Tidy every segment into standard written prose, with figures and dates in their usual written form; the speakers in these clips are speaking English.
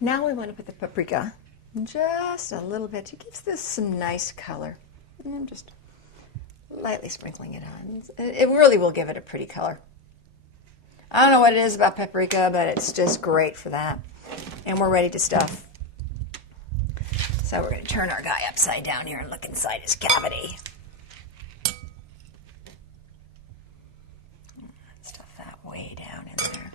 Now we want to put the paprika just a little bit. It gives this some nice color. And I'm just lightly sprinkling it on. It really will give it a pretty color. I don't know what it is about paprika, but it's just great for that. And we're ready to stuff. So we're going to turn our guy upside down here and look inside his cavity. Stuff that way down in there.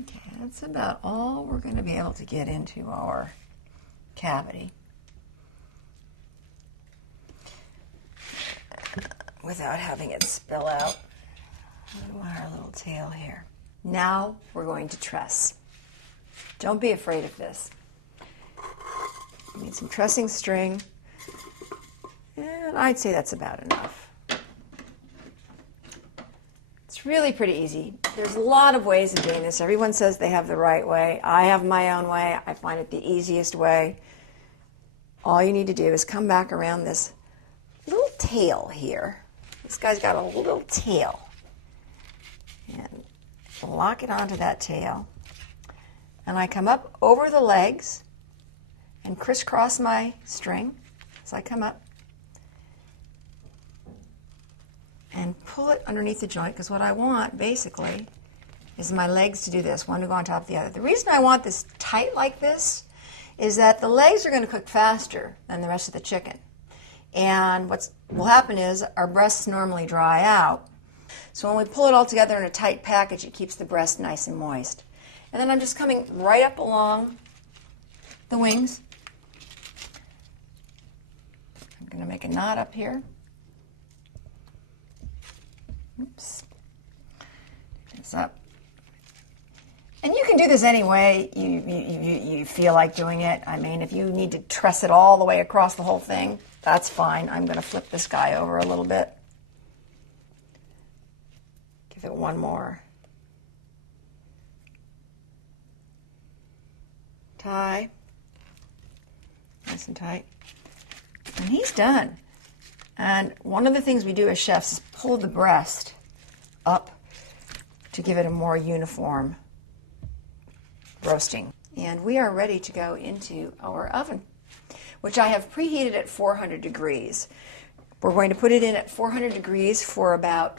Okay, that's about all we're going to be able to get into our cavity without having it spill out. We want our little tail here. Now we're going to truss. Don't be afraid of this. You need some trussing string, and I'd say that's about enough. It's really pretty easy. There's a lot of ways of doing this. Everyone says they have the right way. I have my own way. I find it the easiest way. All you need to do is come back around this little tail here. This guy's got a little tail. And lock it onto that tail. And I come up over the legs and crisscross my string as I come up. And pull it underneath the joint, because what I want, basically, is my legs to do this, one to go on top of the other. The reason I want this tight like this is that the legs are going to cook faster than the rest of the chicken. And what will happen is our breasts normally dry out. So when we pull it all together in a tight package, it keeps the breast nice and moist. And then I'm just coming right up along the wings. I'm going to make a knot up here. Oops. This up. And you can do this any way you feel like doing it. I mean, if you need to truss it all the way across the whole thing, that's fine. I'm going to flip this guy over a little bit. Give it one more tie. Nice and tight. And he's done. And one of the things we do as chefs is pull the breast up to give it a more uniform roasting. And we are ready to go into our oven, which I have preheated at 400 degrees. We're going to put it in at 400 degrees for about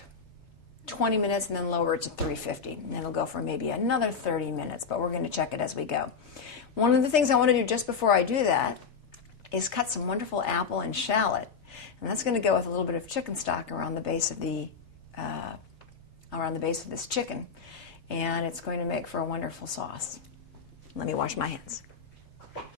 20 minutes and then lower it to 350. And it'll go for maybe another 30 minutes, but we're going to check it as we go. One of the things I want to do just before I do that is cut some wonderful apple and shallot. And that's going to go with a little bit of chicken stock around the base of this chicken. And it's going to make for a wonderful sauce. Let me wash my hands.